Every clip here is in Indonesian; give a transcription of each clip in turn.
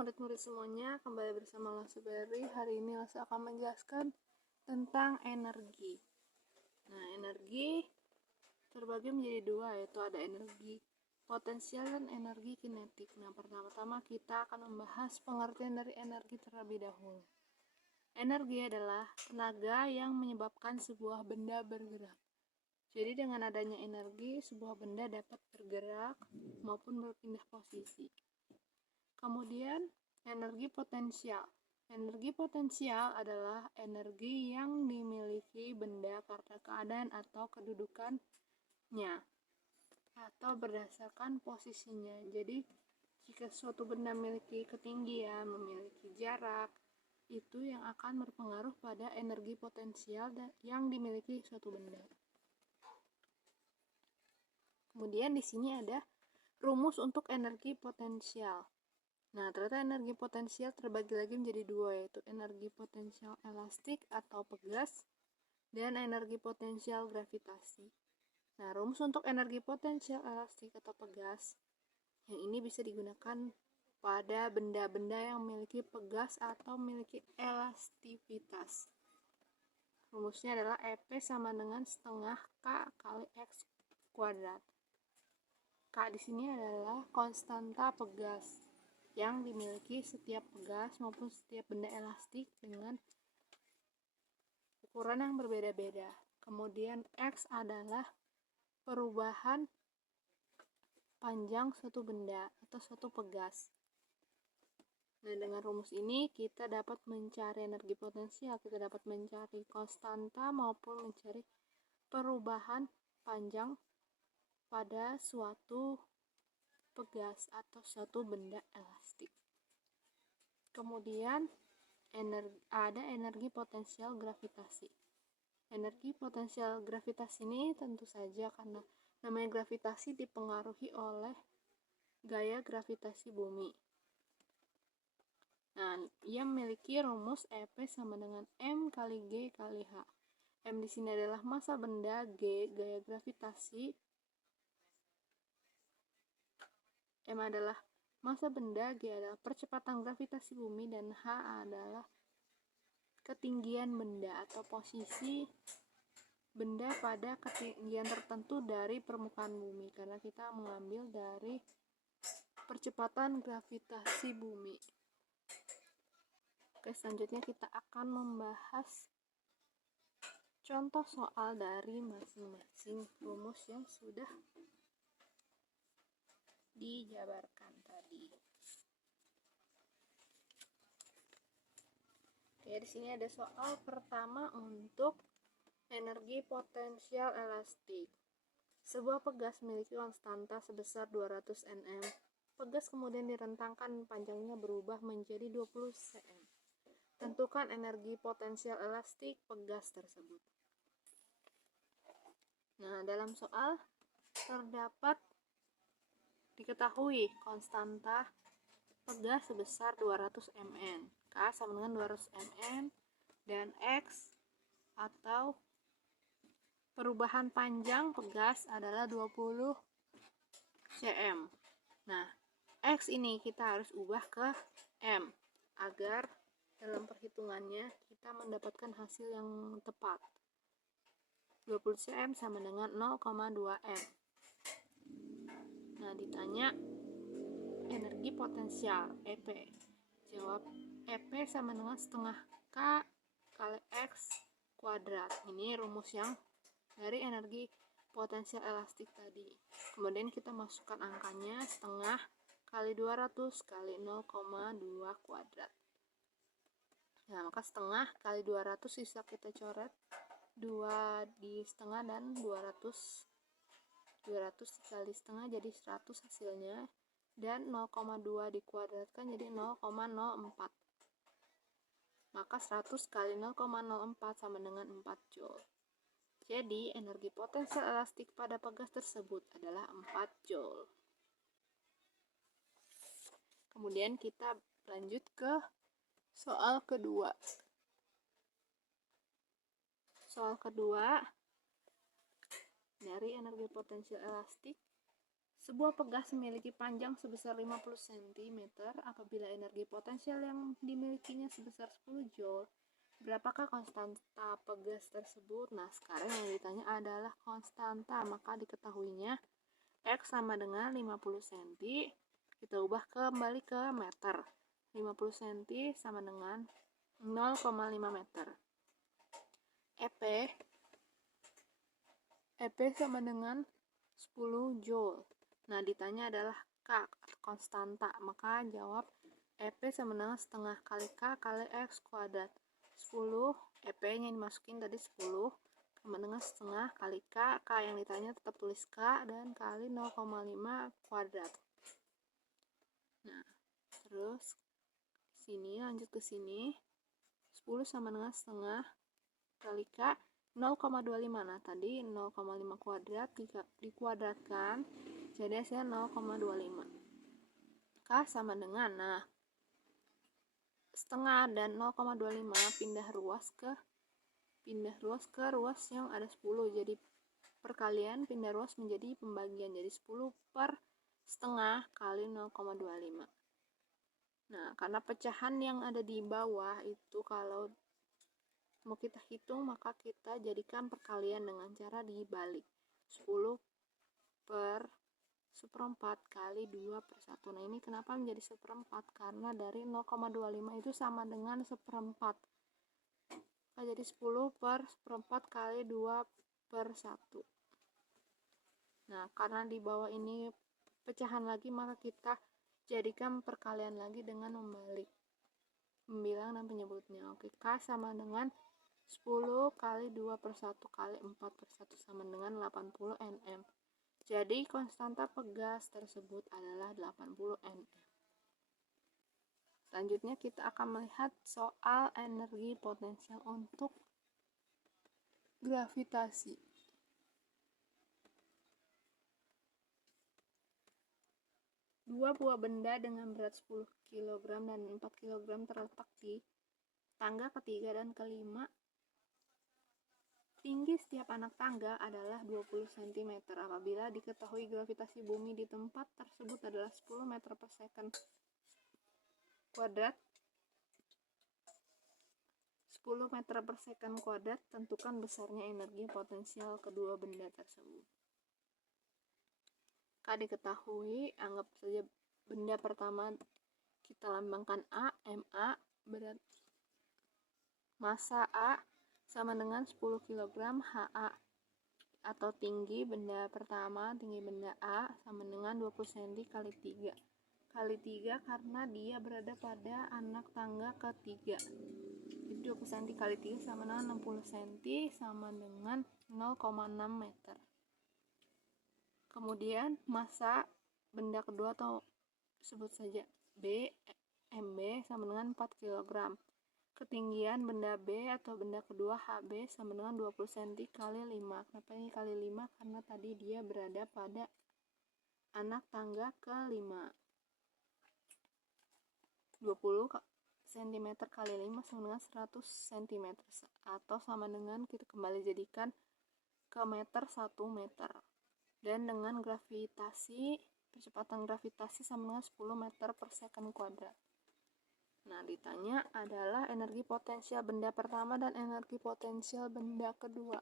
murid-murid semuanya, kembali bersama Lasu Berry. Hari ini Lasu akan menjelaskan tentang energi. Nah, energi terbagi menjadi dua, yaitu ada energi potensial dan energi kinetik. Nah, pertama-tama kita akan membahas pengertian dari energi terlebih dahulu. Energi adalah tenaga yang menyebabkan sebuah benda bergerak. Jadi dengan adanya energi, sebuah benda dapat bergerak maupun berpindah posisi. Kemudian, energi potensial. Energi potensial adalah energi yang dimiliki benda karena keadaan atau kedudukannya atau berdasarkan posisinya. Jadi, jika suatu benda memiliki ketinggian, memiliki jarak, itu yang akan berpengaruh pada energi potensial yang dimiliki suatu benda. Kemudian di sini ada rumus untuk energi potensial. Nah, ternyata energi potensial terbagi lagi menjadi dua, yaitu energi potensial elastik atau pegas dan energi potensial gravitasi. Nah, rumus untuk energi potensial elastik atau pegas yang ini bisa digunakan pada benda-benda yang memiliki pegas atau memiliki elastivitas. Rumusnya adalah EP sama dengan setengah K kali X kuadrat. K di sini adalah konstanta pegas yang dimiliki setiap pegas maupun setiap benda elastik dengan ukuran yang berbeda-beda. Kemudian X adalah perubahan panjang suatu benda atau suatu pegas. Nah, dengan rumus ini kita dapat mencari energi potensial, kita dapat mencari konstanta maupun mencari perubahan panjang pada suatu pegas atau suatu benda elastik. Kemudian ada energi potensial gravitasi. Energi potensial gravitasi ini tentu saja karena namanya gravitasi dipengaruhi oleh gaya gravitasi bumi. Nah, ia memiliki rumus EP sama dengan M kali G kali H. M di sini adalah massa benda, G gaya gravitasi. M adalah massa benda, G adalah percepatan gravitasi bumi, dan H adalah ketinggian benda atau posisi benda pada ketinggian tertentu dari permukaan bumi, karena kita mengambil dari percepatan gravitasi bumi. Oke, selanjutnya kita akan membahas contoh soal dari masing-masing rumus yang sudah dijabarkan tadi. Oke, di sini ada soal pertama untuk energi potensial elastik. Sebuah pegas memiliki konstanta sebesar 200 Nm. Pegas kemudian direntangkan, panjangnya berubah menjadi 20 cm. Tentukan energi potensial elastik pegas tersebut. Nah, dalam soal terdapat diketahui konstanta pegas sebesar 200 Mn. K sama dengan 200 Mn dan X atau perubahan panjang pegas adalah 20 cm. Nah, X ini kita harus ubah ke M agar dalam perhitungannya kita mendapatkan hasil yang tepat. 20 cm sama dengan 0,2 M. Nah, ditanya energi potensial EP. Jawab EP sama dengan setengah K kali X kuadrat. Ini rumus yang dari energi potensial elastik tadi. Kemudian kita masukkan angkanya, setengah kali 200 kali 0,2 kuadrat. Nah, maka setengah kali 200 bisa kita coret 2 di setengah dan 200 dikali setengah jadi 100 hasilnya, dan 0,2 dikuadratkan jadi 0,04. Maka 100 kali 0,04 sama dengan 4 Joule. Jadi energi potensial elastik pada pegas tersebut adalah 4 Joule. Kemudian kita lanjut ke soal kedua. Soal kedua dari energi potensial elastik. Sebuah pegas memiliki panjang sebesar 50 cm apabila energi potensial yang dimilikinya sebesar 10 joule. Berapakah konstanta pegas tersebut? Nah, sekarang yang ditanya adalah konstanta, maka diketahuinya X sama dengan 50 cm. Kita ubah kembali ke meter. 50 cm sama dengan 0,5 meter. EP sama dengan 10 joule. Nah, ditanya adalah K, konstanta. Maka jawab EP sama dengan setengah kali K kali X kuadrat. 10, EP-nya dimasukin tadi 10, sama dengan setengah kali K. K yang ditanya tetap tulis K, dan kali 0,5 kuadrat. Nah, terus sini lanjut ke sini. 10 sama dengan setengah kali K 0,25. Nah, tadi 0,5 kuadrat dikuadratkan jadi hasilnya 0,25. K sama dengan, nah, setengah dan 0,25 pindah ruas ke ruas yang ada 10. Jadi perkalian pindah ruas menjadi pembagian, jadi 10 per setengah kali 0,25. Nah, karena pecahan yang ada di bawah itu kalau mau kita hitung, maka kita jadikan perkalian dengan cara dibalik. 10 per 1/4 kali 2 per 1. Nah, ini kenapa menjadi 1/4? Karena dari 0,25 itu sama dengan 1/4. Nah, jadi 10 per 1/4 kali 2 per 1. Nah, karena di bawah ini pecahan lagi, maka kita jadikan perkalian lagi dengan membalik membilang dan penyebutnya. Oke, K sama dengan 10 kali 2 per 1 kali 4 per 1 sama dengan 80 Nm. Jadi konstanta pegas tersebut adalah 80 Nm. Selanjutnya kita akan melihat soal energi potensial untuk gravitasi. Dua buah benda dengan berat 10 kg dan 4 kg terletak di tangga ketiga dan kelima. Tinggi setiap anak tangga adalah 20 cm apabila diketahui gravitasi bumi di tempat tersebut adalah 10 meter per second kuadrat. 10 meter per second kuadrat, tentukan besarnya energi potensial kedua benda tersebut. Diketahui, anggap saja benda pertama kita lambangkan A, MA, berat massa A sama dengan 10 kg HA, atau tinggi benda pertama, tinggi benda A sama dengan 20 cm kali 3 kali 3 karena dia berada pada anak tangga ketiga. Jadi 20 cm kali 3 sama dengan 60 cm sama dengan 0,6 meter. Kemudian massa benda kedua atau sebut saja B, MB sama dengan 4 kg. Ketinggian benda B atau benda kedua HB sama dengan 20 cm kali 5. Kenapa ini kali 5? Karena tadi dia berada pada anak tangga ke-5. 20 cm kali 5 sama dengan 100 cm, atau sama dengan kita kembali jadikan ke meter 1 meter. Dan dengan gravitasi, percepatan gravitasi sama dengan 10 meter per second kuadrat. Nah, ditanya adalah energi potensial benda pertama dan energi potensial benda kedua.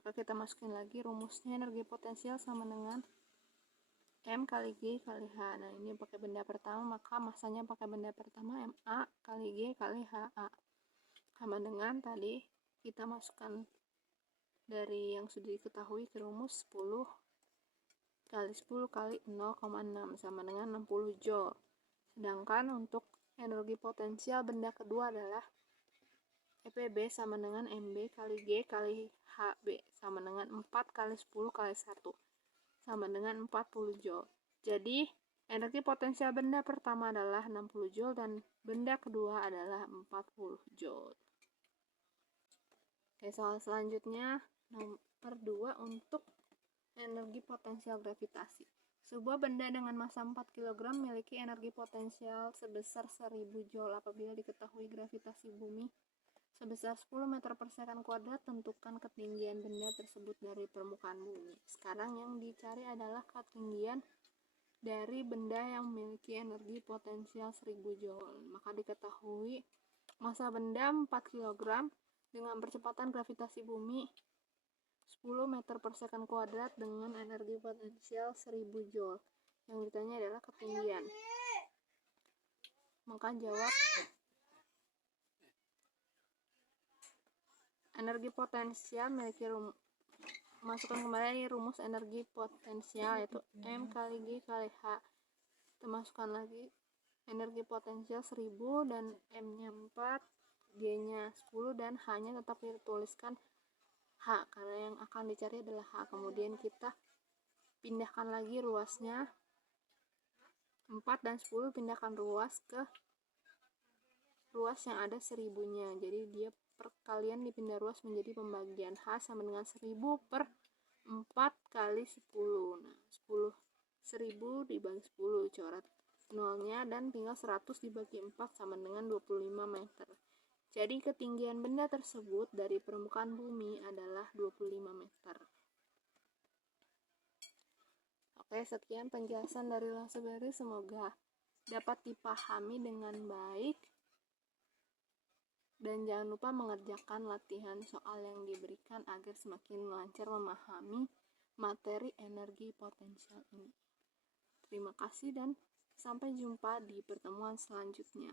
Maka kita masukin lagi rumusnya, energi potensial sama dengan M kali G kali H. Nah, ini pakai benda pertama, maka massanya pakai benda pertama, MA kali G kali HA. Sama dengan tadi kita masukkan dari yang sudah diketahui ke rumus 10 kali 10 kali 0,6 sama dengan 60 joule. Sedangkan untuk energi potensial benda kedua adalah EPB sama dengan MB kali G kali HB sama dengan 4 kali 10 kali 1 sama dengan 40 joule. Jadi energi potensial benda pertama adalah 60 joule dan benda kedua adalah 40 joule. Oke, soal selanjutnya nomor 2 untuk energi potensial gravitasi. Sebuah benda dengan massa 4 kg memiliki energi potensial sebesar 1000 joule apabila diketahui gravitasi bumi sebesar 10 meter per second kuadrat. Tentukan ketinggian benda tersebut dari permukaan bumi. Sekarang yang dicari adalah ketinggian dari benda yang memiliki energi potensial 1000 joule. Maka diketahui massa benda 4 kg dengan percepatan gravitasi bumi 10 meter per second kuadrat dengan energi potensial 1000 joule. Yang ditanya adalah ketinggian. Maka jawab energi potensial memiliki masukkan kembali rumus energi potensial, yaitu M kali G kali H. Kita masukkan lagi energi potensial 1000 dan M-nya 4, G-nya 10 dan H-nya tetap dituliskan H karena yang akan dicari adalah H. Kemudian kita pindahkan lagi ruasnya 4 dan 10, pindahkan ruas ke ruas yang ada 1000-nya. Jadi dia perkalian dipindah ruas menjadi pembagian. H sama dengan 1000 per 4 kali 10. Nah, 1000 dibagi 10, coret nolnya dan tinggal 100 dibagi 4 sama dengan 25 meter. Jadi ketinggian benda tersebut dari permukaan bumi adalah 25 meter. Oke, sekian penjelasan dari Lansbury, semoga dapat dipahami dengan baik. Dan jangan lupa mengerjakan latihan soal yang diberikan agar semakin lancar memahami materi energi potensial ini. Terima kasih dan sampai jumpa di pertemuan selanjutnya.